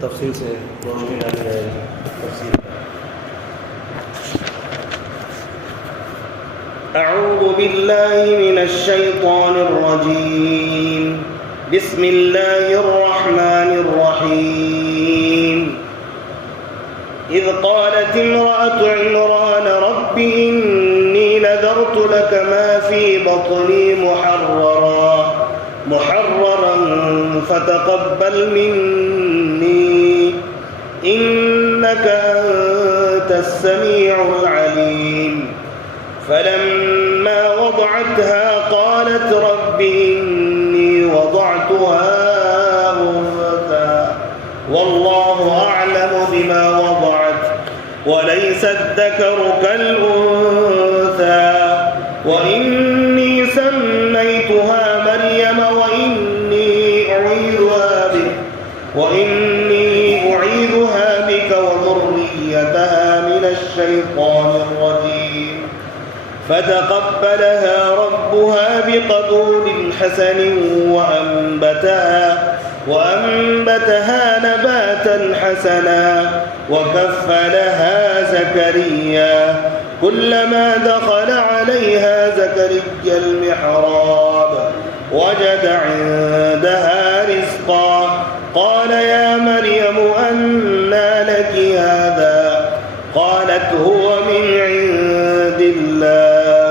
تفصیل سے روشنی ڈالی جائے گی تفصیل پر۔ اعوذ باللہ من الشیطان الرجیم بسم اللہ الرحمن الرحیم اذ قالت امرأة عمران رب انی نذرت لك ما في بطنی محررا فتقبل مني إنك أنت السميع العليم فلما وضعتها قالت رب إني وضعتها أنثى والله أعلم بما وضعت وليس الذكر كالأنثى وإني سميتها مريم وإني أعيذها بك وذريتها من الشيطان الرجيم فتقبلها ربها بقبول حسن وأنبتها نباتا حسنا وكفلها زكريا كلما دخل عليها زكريا المحراب وجد عندها رزقا قال يا مريم أنى لك هذا قالت هو من عند الله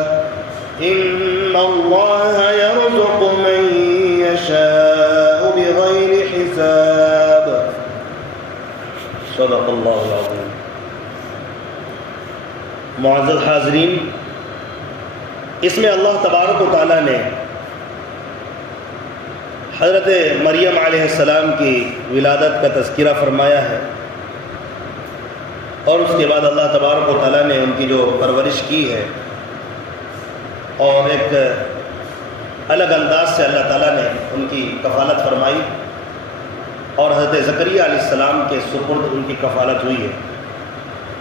إن الله يرزق من يشاء بغير حساب صدق اللہ العظیم۔ معزز حاضرین، اس میں اللہ تبارک و تعالیٰ نے حضرت مریم علیہ السلام کی ولادت کا تذکرہ فرمایا ہے، اور اس کے بعد اللہ تبارک و تعالیٰ نے ان کی جو پرورش کی ہے اور ایک الگ انداز سے اللہ تعالیٰ نے ان کی کفالت فرمائی، اور حضرت زکریا علیہ السلام کے سپرد ان کی کفالت ہوئی ہے۔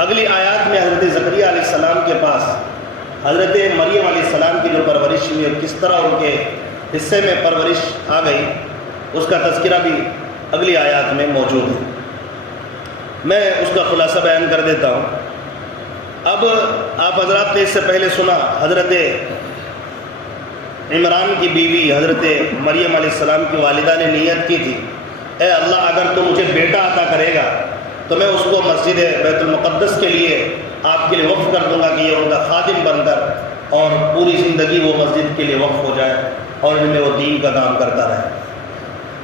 اگلی آیات میں حضرت زکریا علیہ السلام کے پاس حضرت مریم علیہ السلام کی جو پرورش ہوئی اور کس طرح ان کے حصے میں پرورش آ گئی، اس کا تذکرہ بھی اگلی آیات میں موجود ہے۔ میں اس کا خلاصہ بیان کر دیتا ہوں۔ اب آپ حضرات نے اس سے پہلے سنا، حضرت عمران کی بیوی حضرت مریم علیہ السلام کی والدہ نے نیت کی تھی، اے اللہ اگر تو مجھے بیٹا عطا کرے گا تو میں اس کو مسجد بیت المقدس کے لیے آپ کے لیے وقف کر دوں گا کہ یہ ان کا خادم بن کر اور پوری زندگی وہ مسجد کے لیے وقف ہو جائے اور ان میں وہ دین کا کام کرتا رہے۔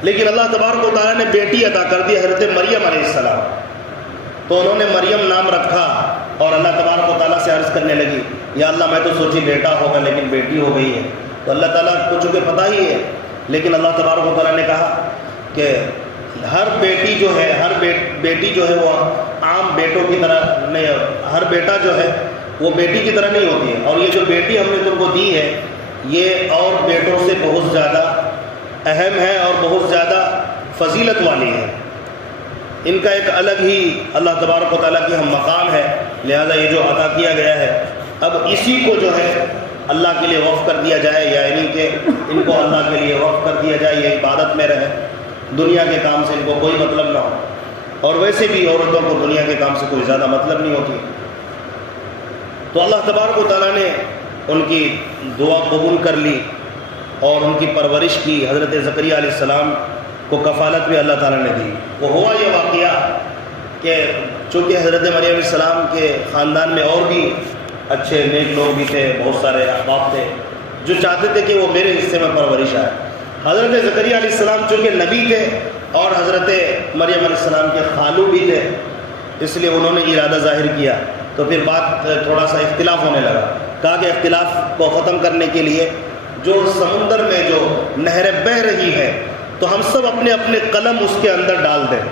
لیکن اللہ تبارک و تعالیٰ نے بیٹی عطا کر دی حضرت مریم علیہ السلام، تو انہوں نے مریم نام رکھا اور اللہ تبارک و تعالیٰ سے عرض کرنے لگی، یا اللہ میں تو سوچی بیٹا ہوگا لیکن بیٹی ہو گئی ہے۔ تو اللہ تعالیٰ کو چونکہ پتہ ہی ہے، لیکن اللہ تبارک و تعالیٰ نے کہا کہ ہر بیٹی جو ہے وہ عام بیٹوں کی طرح نہیں، ہر بیٹا جو ہے وہ بیٹی کی طرح نہیں ہوتی ہے، اور یہ جو بیٹی ہم نے تم کو دی ہے یہ اور بیٹوں سے بہت زیادہ اہم ہے اور بہت زیادہ فضیلت والی ہے۔ ان کا ایک الگ ہی اللہ تبارک و تعالیٰ کی ہم مقام ہے، لہذا یہ جو عطا کیا گیا ہے اب اسی کو جو ہے اللہ کے لیے وقف کر دیا جائے، یعنی کہ ان کو اللہ کے لیے وقف کر دیا جائے، یہ عبادت میں رہے، دنیا کے کام سے ان کو کوئی مطلب نہ ہو، اور ویسے بھی عورتوں کو دنیا کے کام سے کوئی زیادہ مطلب نہیں ہوتی۔ تو اللہ تبارک و تعالیٰ نے ان کی دعا قبول کر لی اور ان کی پرورش کی۔ حضرت زکریا علیہ السلام کو کفالت بھی اللہ تعالیٰ نے دی۔ وہ ہوا یہ واقعہ کہ چونکہ حضرت مریم علیہ السلام کے خاندان میں اور بھی اچھے نیک لوگ بھی تھے، بہت سارے احباب تھے جو چاہتے تھے کہ وہ میرے حصے میں پرورش آئے۔ حضرت زکریا علیہ السلام چونکہ نبی تھے اور حضرت مریم علیہ السلام کے خالو بھی تھے، اس لیے انہوں نے ارادہ ظاہر کیا، تو پھر بات تھوڑا سا اختلاف ہونے لگا۔ کہا کہ اختلاف کو ختم کرنے کے لیے جو سمندر میں جو نہریں بہہ رہی ہے تو ہم سب اپنے اپنے قلم اس کے اندر ڈال دیں،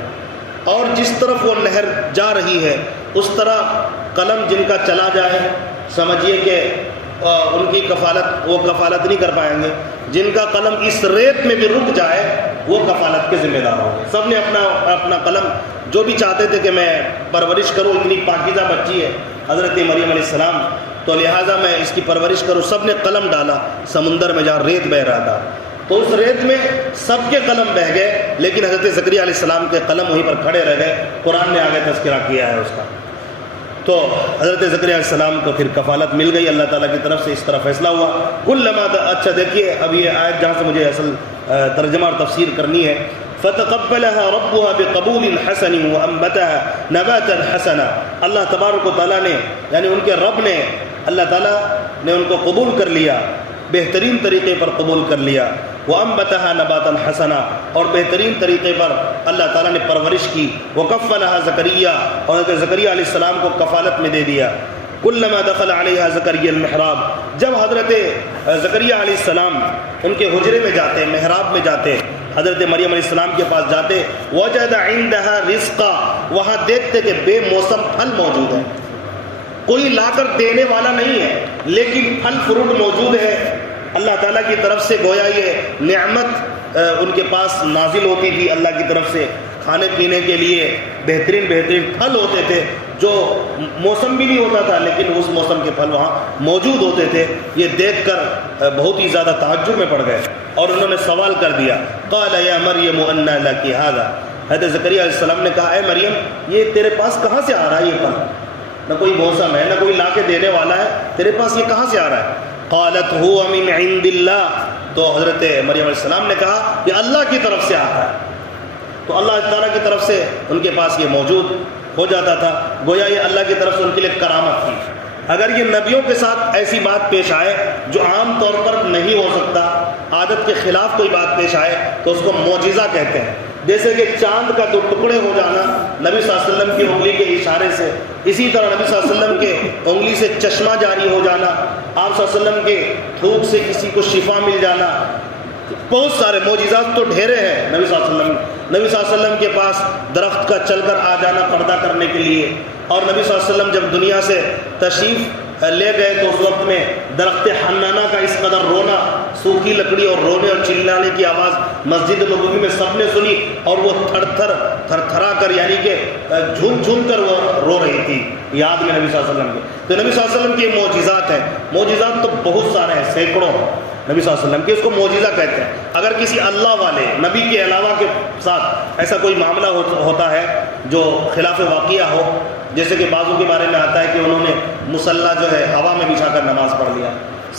اور جس طرف وہ نہر جا رہی ہے اس طرح قلم جن کا چلا جائے، سمجھیے کہ ان کی وہ کفالت نہیں کر پائیں گے۔ جن کا قلم اس ریت میں بھی رک جائے وہ کفالت کے ذمہ دار ہوں گے۔ سب نے اپنا اپنا قلم، جو بھی چاہتے تھے کہ میں پرورش کروں، اتنی پاکیزہ بچی ہے حضرت مریم علیہ السلام، تو لہٰذا میں اس کی پرورش کروں، سب نے قلم ڈالا سمندر میں جہاں ریت بہہ رہا تھا۔ تو اس ریت میں سب کے قلم بہہ گئے، لیکن حضرت زکریا علیہ السلام کے قلم وہیں پر کھڑے رہ گئے۔ قرآن نے آگے تذکرہ کیا ہے اس کا۔ تو حضرت زکریا علیہ السلام کو پھر کفالت مل گئی اللہ تعالیٰ کی طرف سے، اس طرح فیصلہ ہوا۔ کلما، اچھا دیکھیے اب یہ آیت جہاں سے مجھے اصل ترجمہ اور تفسیر کرنی ہے، فتقبلها ربها بقبول حسن وانبتها نباتا حسنا، اللہ تبارک و تعالیٰ نے یعنی ان کے رب نے، اللہ تعالیٰ نے ان کو قبول کر لیا، بہترین طریقے پر قبول کر لیا، وانبتها نباتا حسنا، اور بہترین طریقے پر اللہ تعالیٰ نے پرورش کی، وکفلها زکریا، اور حضرت زکریا علیہ السلام کو کفالت میں دے دیا۔ کلما دخل علیہا زکریا المحراب، جب حضرت زکریا علیہ السلام ان کے حجرے میں جاتے، محراب میں جاتے، حضرت مریم علیہ السلام کے پاس جاتے، وجد عندها رزقا، وہاں دیکھتے کہ بے موسم پھل موجود ہے، کوئی لا کر دینے والا نہیں ہے لیکن پھل فروٹ موجود ہے۔ اللہ تعالیٰ کی طرف سے گویا یہ نعمت ان کے پاس نازل ہوتی تھی، اللہ کی طرف سے کھانے پینے کے لیے بہترین پھل ہوتے تھے، جو موسم بھی نہیں ہوتا تھا لیکن اس موسم کے پھل وہاں موجود ہوتے تھے۔ یہ دیکھ کر بہت ہی زیادہ تعجب میں پڑ گئے اور انہوں نے سوال کر دیا، قال یا مریم انا لکی ھذا، حضرت زکریا علیہ السلام نے کہا اے مریم یہ تیرے پاس کہاں سے آ رہا ہے یہ پھل؟ نہ کوئی موسم ہے، نہ کوئی لا کے دینے والا ہے، تیرے پاس یہ کہاں سے آ رہا ہے؟ قالت هو من عند اللہ، تو حضرت مریم علیہ السلام نے کہا یہ اللہ کی طرف سے آتا ہے۔ تو اللہ تعالیٰ کی طرف سے ان کے پاس یہ موجود ہو جاتا تھا، گویا یہ اللہ کی طرف سے ان کے لیے کرامت تھی۔ اگر یہ نبیوں کے ساتھ ایسی بات پیش آئے جو عام طور پر نہیں ہو سکتا، عادت کے خلاف کوئی بات پیش آئے تو اس کو معجزہ کہتے ہیں۔ جیسے کہ چاند کا دو ٹکڑے ہو جانا نبی صلی اللہ علیہ وسلم کی انگلی کے اشارے سے، اسی طرح نبی صلی اللہ علیہ وسلم کے انگلی سے چشمہ جاری ہو جانا، آپ صلی اللہ علیہ وسلم کے تھوک سے کسی کو شفا مل جانا، بہت سارے معجزات تو ڈھیرے ہیں نبی صلی اللہ علیہ وسلم کے پاس درخت کا چل کر آ جانا پردہ کرنے کے لیے، اور نبی صلی اللہ علیہ وسلم جب دنیا سے تشریف لے گئے تو اس وقت میں درخت حنانہ کا اس قدر رونا، سوکھی لکڑی اور رونے اور چلانے کی آواز مسجد نبوی میں سب نے سنی، اور وہ تھر تھرا کر یعنی کہ جھوم جھوم کر وہ رو رہی تھی یاد میں نبی صلی اللہ علیہ وسلم کے۔ تو نبی صلی اللہ علیہ وسلم کے معجزات ہیں، معجزات تو بہت سارے ہیں، سینکڑوں نبی صلی اللہ علیہ وسلم کے، اس کو معجزہ کہتے ہیں۔ اگر کسی اللہ والے نبی کے علاوہ کے ساتھ ایسا کوئی معاملہ ہوتا ہے جو خلاف واقعہ ہو، جیسے کہ بعضوں کے بارے میں آتا ہے کہ انہوں نے مسلح جو ہے ہوا میں بچھا کر نماز پڑھ لیا،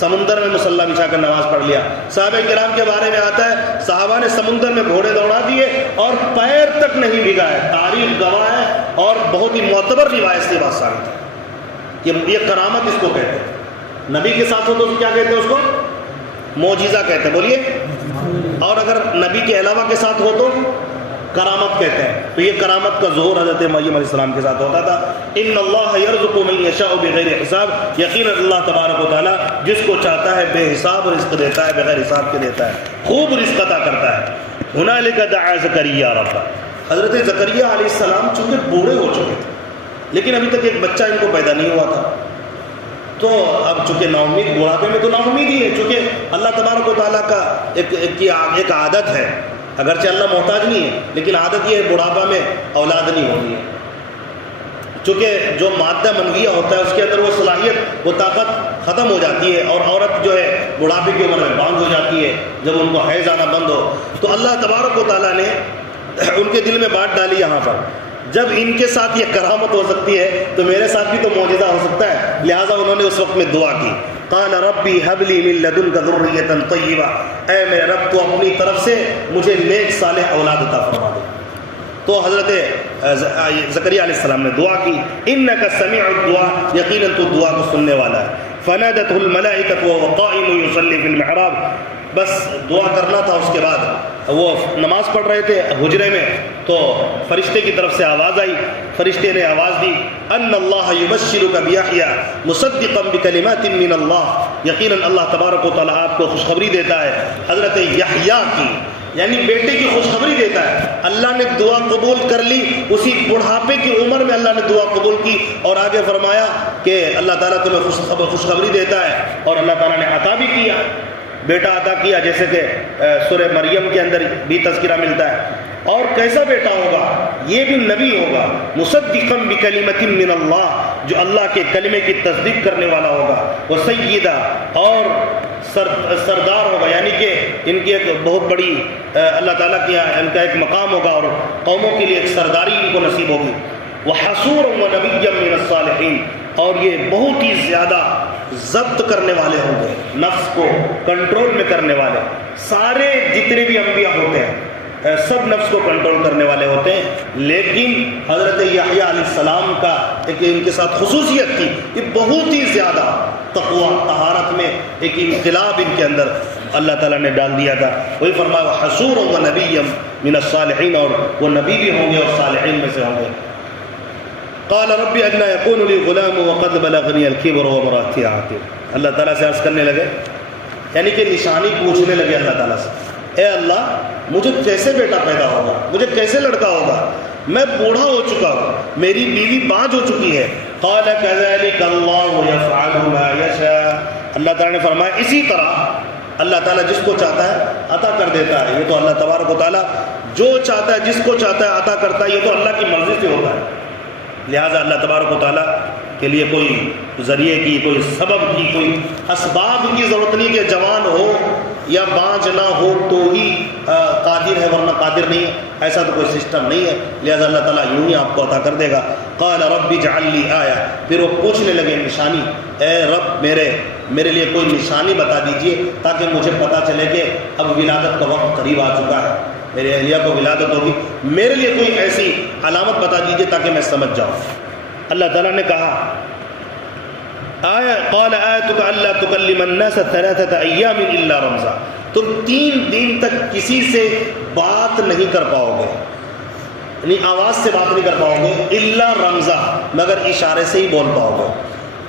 سمندر میں مسلح بچھا کر نماز پڑھ لیا۔ صحابہ کرام کے بارے میں آتا ہے صحابہ نے سمندر میں گھوڑے دوڑا دیے اور پیر تک نہیں بھگائے، تاریخ گواہ ہے اور بہت ہی معتبر روایت سے بات ثابت ہے۔ یہ کرامت اس کو کہتے ہیں۔ نبی کے ساتھ ہو تو کیا کہتے ہیں اس کو؟ معجزہ کہتے ہیں، بولیے۔ اور اگر نبی کے علاوہ کے ساتھ ہو تو کرامت کہتے ہیں۔ تو یہ کرامت کا ظہور حضرت مریم علیہ السلام کے ساتھ ہوتا تھا۔ ان اللہ یرزق من یشاء بغیر حساب، یقینا اللہ تبارک و تعالیٰ جس کو چاہتا ہے بے حساب رزق دیتا ہے، بغیر حساب کے دیتا ہے، خوب رزق عطا کرتا ہے۔ ہنالک دعا زکریا ربہ، حضرت زکریا علیہ السلام چونکہ بوڑھے ہو چکے تھے لیکن ابھی تک ایک بچہ ان کو پیدا نہیں ہوا تھا، تو اب چونکہ نا امید، بڑھاپے میں تو نا امید ہی ہے، چونکہ اللہ تبارک و تعالیٰ کا ایک عادت ہے، اگرچہ اللہ محتاج نہیں ہے لیکن عادت یہ ہے بڑھاپا میں اولاد نہیں ہوتی ہے، چونکہ جو مادہ منویہ ہوتا ہے اس کے اندر وہ صلاحیت، وہ طاقت ختم ہو جاتی ہے، اور عورت جو ہے بڑھاپے کی عمر میں بانجھ ہو جاتی ہے جب ان کو حیض آنا بند ہو۔ تو اللہ تبارک و تعالیٰ نے ان کے دل میں بات ڈالی یہاں پر، جب ان کے ساتھ یہ کرامت ہو سکتی ہے تو میرے ساتھ بھی تو معجزہ ہو سکتا ہے، لہٰذا انہوں نے اس وقت میں دعا کی، قال ربی هب لی من لدنک ذریۃ طیبہ، اے میرے رب تو اپنی طرف سے مجھے نیک صالح اولاد عطا فرما دے۔ تو حضرت زکریا علیہ السلام نے دعا کی، انک سمیع الدعاء، یقیناً تو دعا کو سننے والا ہے۔ فنادته الملائکۃ وهو قائم یصلی فی المحراب، بس دعا کرنا تھا، اس کے بعد وہ نماز پڑھ رہے تھے حجرے میں، تو فرشتے کی طرف سے آواز آئی، فرشتے نے آواز دی، ان اللہ یبشرک بیحییٰ مصدقا بکلمات من اللہ، یقیناً اللہ تبارک و تعالیٰ آپ کو خوشخبری دیتا ہے حضرت یحییٰ کی، یعنی بیٹے کی خوشخبری دیتا ہے۔ اللہ نے دعا قبول کر لی، اسی بڑھاپے کی عمر میں اللہ نے دعا قبول کی، اور آگے فرمایا کہ اللہ تعالیٰ تمہیں خوشخبری دیتا ہے، اور اللہ تعالیٰ نے عطا بھی کیا، بیٹا عطا کیا، جیسے کہ سورہ مریم کے اندر بھی تذکرہ ملتا ہے۔ اور کیسا بیٹا ہوگا؟ یہ بھی نبی ہوگا، مصدقا بکلمۃ من اللہ، جو اللہ کے کلمے کی تصدیق کرنے والا ہوگا، وہ سیدہ اور سردار ہوگا، یعنی کہ ان کی ایک بہت بڑی اللہ تعالیٰ کی ان کا ایک مقام ہوگا اور قوموں کے لیے ایک سرداری ان کو نصیب ہوگی۔ وحصور ونبیا من الصالحین، اور یہ بہت ہی زیادہ ضبط کرنے والے ہوں گے، نفس کو کنٹرول میں کرنے والے۔ سارے جتنے بھی انبیاء ہوتے ہیں سب نفس کو کنٹرول کرنے والے ہوتے ہیں، لیکن حضرت یحییٰ علیہ السلام کا ایک ان کے ساتھ خصوصیت تھی، یہ بہت ہی زیادہ تقویٰ طہارت میں ایک انقلاب ان کے اندر اللہ تعالیٰ نے ڈال دیا تھا۔ وہی فرمایا وحصور ونبیا من الصالحین، اور وہ نبی بھی ہوں گے اور صالحین میں سے ہوں گے۔ قال رب انا يكون لي غلام وقد بلغني الكبر وامرأتي عاقر، اللہ تعالیٰ سے عرض کرنے لگے، یعنی کہ نشانی پوچھنے لگے اللہ تعالیٰ سے، اے اللہ مجھے کیسے بیٹا پیدا ہوگا، مجھے کیسے لڑکا ہوگا، میں بوڑھا ہو چکا ہوں، میری بیوی باج ہو چکی ہے۔ قال كذلك الله يفعل ما يشاء، اللہ تعالیٰ نے فرمایا اسی طرح اللہ تعالیٰ جس کو چاہتا ہے عطا کر دیتا ہے۔ یہ تو اللہ تبارک و تعالیٰ جو چاہتا ہے جس کو چاہتا ہے عطا کرتا ہے، یہ تو اللہ کی مرضی سے ہوتا ہے، لہٰذا اللہ تبارک و تعالیٰ کے لیے کوئی ذریعے کی، کوئی سبب کی، کوئی اسباب کی ضرورت نہیں کہ جوان ہو یا بانج نہ ہو تو ہی قادر ہے ورنہ قادر نہیں ہے، ایسا تو کوئی سسٹم نہیں ہے، لہٰذا اللہ تعالیٰ یوں ہی آپ کو عطا کر دے گا۔ قال رب اجعل لی آیہ، پھر وہ پوچھنے لگے نشانی، اے رب میرے لیے کوئی نشانی بتا دیجئے تاکہ مجھے پتہ چلے کہ اب ولادت کا وقت قریب آ چکا ہے، میرے اہلیہ کو ولادت ہوگی، میرے لیے کوئی ایسی علامت بتا دیجئے تاکہ میں سمجھ جاؤں۔ اللہ تعالیٰ نے کہا قال آیتک الا تکلم الناس ثلاثة ایام الا رمزا، تم 3 دن تک کسی سے بات نہیں کر پاؤ گے، یعنی آواز سے بات نہیں کر پاؤ گے، الا رمزا، مگر اشارے سے ہی بول پاؤ گے۔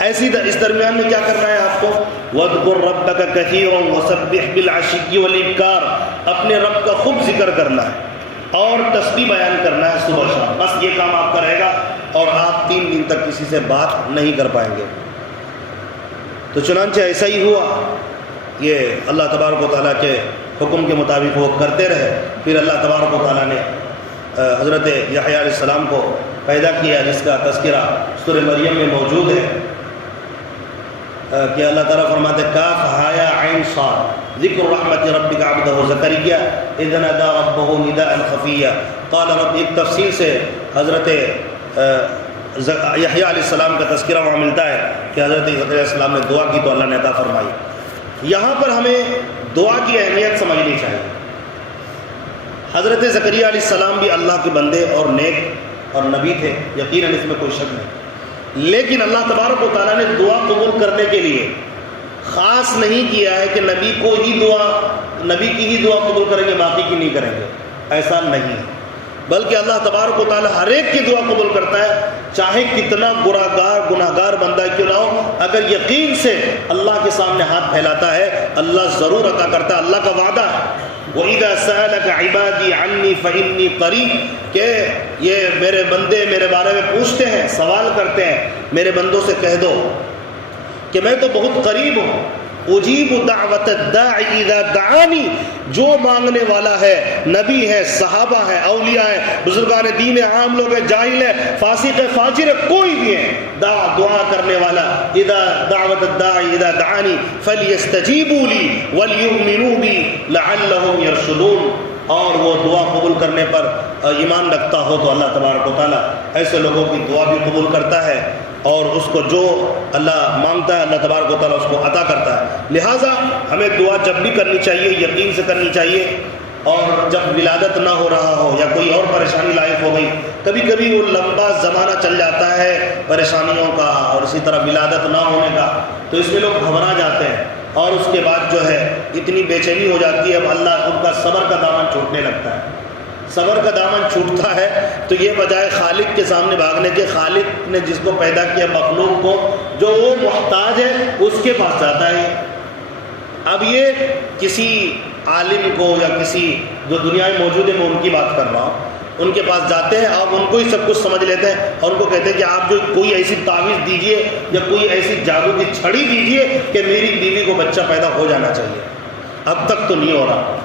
اس درمیان میں کیا کرنا ہے آپ کو؟ وَاذْكُرْ رَبَّكَ كَثِيرًا وَسَبِّحْ بِالْعَشِيِّ وَالْإِبْكَارِ، اپنے رب کا خوب ذکر کرنا ہے اور تسبیح بیان کرنا ہے صبح شام، بس یہ کام آپ کا رہے گا اور آپ 3 دن تک کسی سے بات نہیں کر پائیں گے۔ تو چنانچہ ایسا ہی ہوا، یہ اللہ تبارک و تعالیٰ کے حکم کے مطابق وہ کرتے رہے۔ پھر اللہ تبارک و تعالیٰ نے حضرت یحییٰ علیہ السلام کو پیدا کیا، جس کا تذکرہ سورہ مریم میں موجود ہے کہ اللہ تعالیٰ فرماتے کاف ہایا عین صاد ذکر رحمت ربک عبدہ زکریا اذ نادى ربہ نداء خفیا۔ قال رب، ایک تفصیل سے حضرت یحییٰ علیہ السلام کا تذکرہ وہاں ملتا ہے کہ حضرت زکریا علیہ السلام نے دعا کی تو اللہ نے عطا فرمائی۔ یہاں پر ہمیں دعا کی اہمیت سمجھنی چاہیے۔ حضرت زکریا علیہ السلام بھی اللہ کے بندے اور نیک اور نبی تھے، یقیناً اس میں کوئی شک نہیں، لیکن اللہ تبارک و تعالیٰ نے دعا قبول کرنے کے لیے خاص نہیں کیا ہے کہ نبی کی ہی دعا قبول کریں گے، باقی کی نہیں کریں گے، ایسا نہیں ہے، بلکہ اللہ تبارک و تعالیٰ ہر ایک کی دعا قبول کرتا ہے، چاہے کتنا گناہ گار بندہ کیوں نہ ہو، اگر یقین سے اللہ کے سامنے ہاتھ پھیلاتا ہے اللہ ضرور عطا کرتا ہے، اللہ کا وعدہ ہے۔ وَإِذَا سَأَلَكَ عِبَادِي عَنِّي فَإِنِّي قَرِيبٌ، کہ یہ میرے بندے میرے بارے میں پوچھتے ہیں، سوال کرتے ہیں، میرے بندوں سے کہہ دو کہ میں تو بہت قریب ہوں، اجیب دعوت الداعی اذا دعانی، جو مانگنے والا ہے، نبی ہے، صحابہ ہے، اولیاء ہے، بزرگان دین ہے، عام لوگ ہیں، جاہل ہے، فاسق ہے، فاجر ہے، کوئی بھی ہے، دعا کرنے والا، اذا دعوت الداعی اذا دعانی فلیستجیبوا لی ولیؤمنوا بی لعلہم یرشدون، اور وہ دعا قبول کرنے پر ایمان رکھتا ہو تو اللہ تبارک و تعالیٰ ایسے لوگوں کی دعا بھی قبول کرتا ہے، اور اس کو جو اللہ مانگتا ہے اللہ تبارک و تعالیٰ اس کو عطا کرتا ہے۔ لہٰذا ہمیں دعا جب بھی کرنی چاہیے یقین سے کرنی چاہیے، اور جب ولادت نہ ہو رہا ہو یا کوئی اور پریشانی لاحق ہو گئی، کبھی کبھی وہ لمبا زمانہ چل جاتا ہے پریشانیوں کا اور اسی طرح ولادت نہ ہونے کا، تو اس میں لوگ گھبرا جاتے ہیں اور اس کے بعد جو ہے اتنی بے چینی ہو جاتی ہے، اب اللہ ان کا صبر کا دامن چھوٹنے لگتا ہے۔ صبر کا دامن چھوٹتا ہے تو یہ بجائے خالق کے سامنے بھاگنے کے، خالق نے جس کو پیدا کیا مخلوق کو جو وہ محتاج ہے اس کے پاس جاتا ہے۔ اب یہ کسی عالم کو یا کسی جو دنیا میں موجود ہے، میں ان کی بات کر رہا ہوں، ان کے پاس جاتے ہیں، آپ ان کو ہی سب کچھ سمجھ لیتے ہیں اور ان کو کہتے ہیں کہ آپ جو کوئی ایسی تعویذ دیجئے یا کوئی ایسی جادو کی چھڑی دیجئے کہ میری بیوی کو بچہ پیدا ہو جانا چاہیے، اب تک تو نہیں ہو رہا،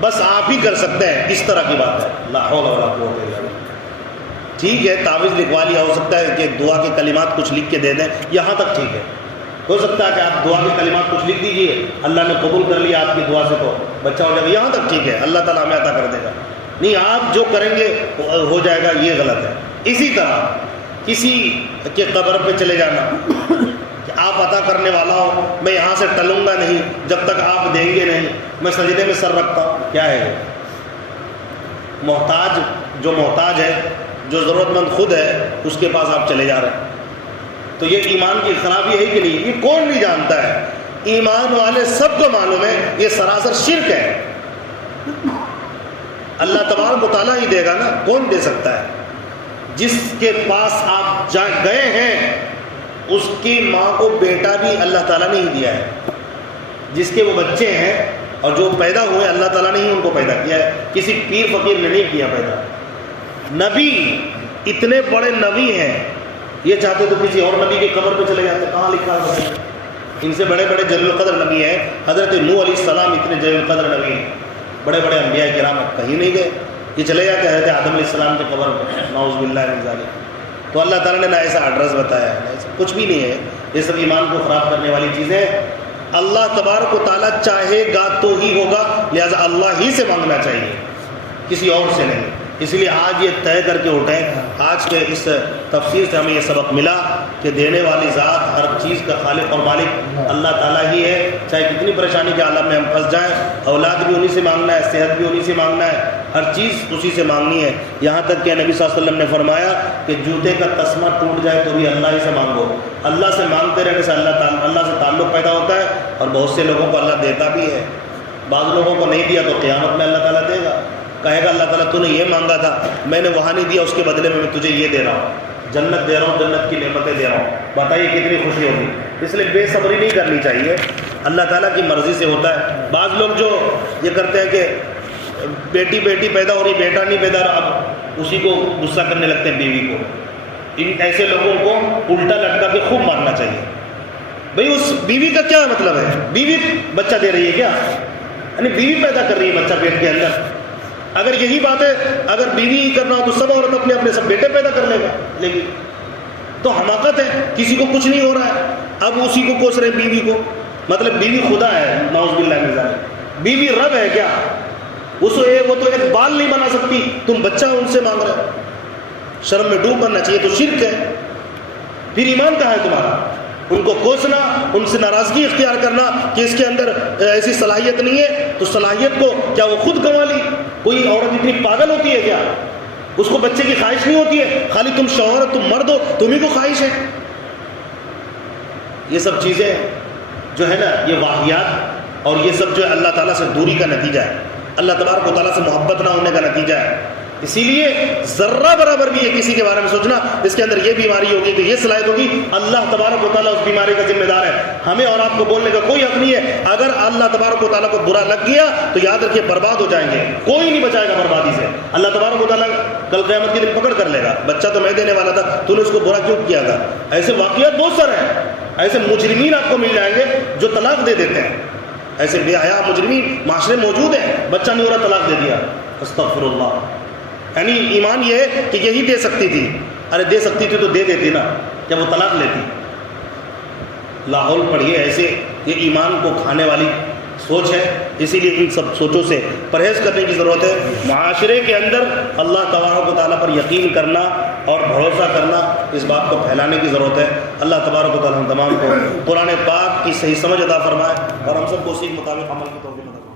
بس آپ ہی کر سکتے ہیں، اس طرح کی بات ہے۔ لا حول ولا قوت الا باللہ۔ ٹھیک ہے تعویذ لکھوا لیا، ہو سکتا ہے کہ دعا کے کلمات کچھ لکھ کے دے دیں، یہاں تک ٹھیک ہے. ہو سکتا ہے کہ آپ دعا کے کلمات کچھ لکھ دیجئے، اللہ نے قبول کر لیا آپ کی دعا سے تو بچہ ہو جائے گا، یہاں تک ٹھیک ہے، اللہ تعالیٰ ہمیں عطا کر دے گا. نہیں، آپ جو کریں گے ہو جائے گا، یہ غلط ہے. اسی طرح کسی کے قبر پہ چلے جانا کہ آپ عطا کرنے والا ہو، میں یہاں سے ٹلوں گا نہیں جب تک آپ دیں گے نہیں، میں سجدے میں سر رکھتا ہوں. کیا ہے محتاج، جو محتاج ہے، جو ضرورت مند خود ہے، اس کے پاس آپ چلے جا رہے ہیں. تو یہ ایمان کی خرابی ہے کہ نہیں؟ یہ کون نہیں جانتا ہے؟ ایمان والے سب کو معلوم ہے یہ سراسر شرک ہے. اللہ تبارک و تعالیٰ ہی دے گا نا، کون دے سکتا ہے؟ جس کے پاس آپ گئے ہیں اس کی ماں کو بیٹا بھی اللہ تعالیٰ نے ہی دیا ہے. جس کے وہ بچے ہیں اور جو پیدا ہوئے اللہ تعالیٰ نے ہی ان کو پیدا کیا ہے، کسی پیر فقیر نے نہیں کیا پیدا. نبی، اتنے بڑے نبی ہیں، یہ چاہتے تو کسی اور نبی کے قبر پہ چلے جاتے. کہاں لکھا ہے؟ ان سے بڑے بڑے جلیل القدر نبی ہیں. حضرت نوح علیہ السلام اتنے جلیل القدر نبی ہیں، بڑے بڑے انبیاء کرام کہیں نہیں گئے. یہ چلے جاتے حضرت آدم علیہ السلام کے قبر پہ، نعوذ باللہ من ذالک. تو اللہ تعالیٰ نے نہ ایسا ایڈریس بتایا ہے، کچھ بھی نہیں ہے. یہ سب ایمان کو خراب کرنے والی چیزیں. اللہ تبارک و تعالیٰ چاہے گا تو ہی ہوگا، لہذا اللہ ہی سے مانگنا چاہیے، کسی اور سے نہیں. اس لیے آج یہ طے کر کے اٹھیں. آج کے اس تفسیر سے ہمیں یہ سبق ملا کہ دینے والی ذات، ہر چیز کا خالق اور مالک اللہ تعالیٰ ہی ہے. چاہے کتنی پریشانی کے عالم میں ہم پھنس جائیں، اولاد بھی انہی سے مانگنا ہے، صحت بھی انہی سے مانگنا ہے، ہر چیز اسی سے مانگنی ہے. یہاں تک کہ نبی صلی اللہ علیہ وسلم نے فرمایا کہ جوتے کا تسمہ ٹوٹ جائے تو بھی اللہ ہی سے مانگو. اللہ سے مانگتے رہنے سے اللہ سے تعلق پیدا ہوتا ہے، اور بہت سے لوگوں کو اللہ دیتا بھی ہے. بعض لوگوں کو نہیں دیا تو قیامت میں اللہ تعالیٰ دے گا. کہے گا اللہ تعالیٰ تو نے یہ مانگا تھا، میں نے وہاں نہیں دیا، اس کے بدلے میں تجھے یہ دے رہا ہوں، جنت دے رہا ہوں، جنت کی نعمتیں دے رہا ہوں. بتائیے کتنی خوشی ہوگی. اس لیے بے صبری نہیں کرنی چاہیے، اللہ تعالیٰ کی مرضی سے ہوتا ہے. بعض لوگ جو یہ کرتے ہیں کہ بیٹی پیدا ہو رہی، بیٹا نہیں پیدا رہا، اب اسی کو غصہ کرنے لگتے ہیں بیوی کو. ان ایسے لوگوں کو الٹا لٹکا کے خوب مارنا چاہیے. بھئی اس بیوی کا کیا مطلب ہے؟ بیوی بچہ دے رہی ہے کیا؟ یعنی بیوی پیدا کر رہی ہے بچہ پیٹ کے اندر. اگر یہی بات ہے، اگر بیوی ہی کرنا ہو تو سب عورت اپنے اپنے سب بیٹے پیدا کر لے گا. لیکن تو حماقت ہے، کسی کو کچھ نہیں ہو رہا ہے، اب اسی کو کوس رہے بیوی کو. مطلب بیوی خدا ہے، نعوذ باللہ من ذالک. بیوی رب ہے کیا؟ وہ تو ایک بال نہیں بنا سکتی، تم بچہ ان سے مانگ رہے. شرم میں ڈوب کرنا چاہیے. تو شرک ہے. پھر ایمان کہاں ہے تمہارا؟ ان کو کوسنا، ان سے ناراضگی اختیار کرنا کہ اس کے اندر ایسی صلاحیت نہیں ہے. تو صلاحیت کو کیا وہ خود گنوا لی؟ کوئی عورت اتنی پاگل ہوتی ہے کیا؟ اس کو بچے کی خواہش نہیں ہوتی ہے؟ خالی تم شوہر، تم مرد ہو، تمہیں کو خواہش ہے. یہ سب چیزیں جو ہے نا، یہ واقعات اور یہ سب جو ہے اللہ تعالیٰ سے دوری کا نتیجہ ہے، اللہ تبارک و تعالیٰ سے محبت نہ ہونے کا نتیجہ ہے. اسی لیے ذرہ برابر بھی ہے کسی کے بارے میں سوچنا اس کے اندر یہ بیماری ہوگی تو یہ صلاحیت ہوگی، اللہ تبارک و تعالیٰ اس بیماری کا ذمہ دار ہے. ہمیں اور آپ کو بولنے کا کوئی حق نہیں ہے. اگر اللہ تبارک و تعالیٰ کو برا لگ گیا تو یاد رکھیے برباد ہو جائیں گے، کوئی نہیں بچائے گا بربادی سے. اللہ تبارک و تعالیٰ کل قیامت کے دن پکڑ کر لے گا، بچہ تو میں دینے والا تھا، تو نے اس کو برا کیوں کیا تھا. ایسے واقعات بہت سارے ہیں. ایسے مجرمین آپ کو مل جائیں گے جو طلاق دے دیتے ہیں. ایسے بے حیا مجرمین معاشرے موجود ہیں، بچہ نہیں ہو رہا طلاق دے دیا. استغفر اللہ. یعنی ایمان یہ ہے کہ یہی دے سکتی تھی. ارے دے سکتی تھی تو دے دیتی نا، جب وہ طلاق لیتی. لاہور پڑھیے. ایسے یہ ایمان کو کھانے والی سوچ ہے. اسی لیے ان سب سوچوں سے پرہیز کرنے کی ضرورت ہے. معاشرے کے اندر اللہ تبارک و تعالیٰ پر یقین کرنا اور بھروسہ کرنا، اس بات کو پھیلانے کی ضرورت ہے. اللہ تبارک و تعالیٰ ہم تمام کو قرآن پاک کی صحیح سمجھ عطا فرمائے اور ہم سب کو اسی کے مطابق عمل کی توفیق عطا فرمائے.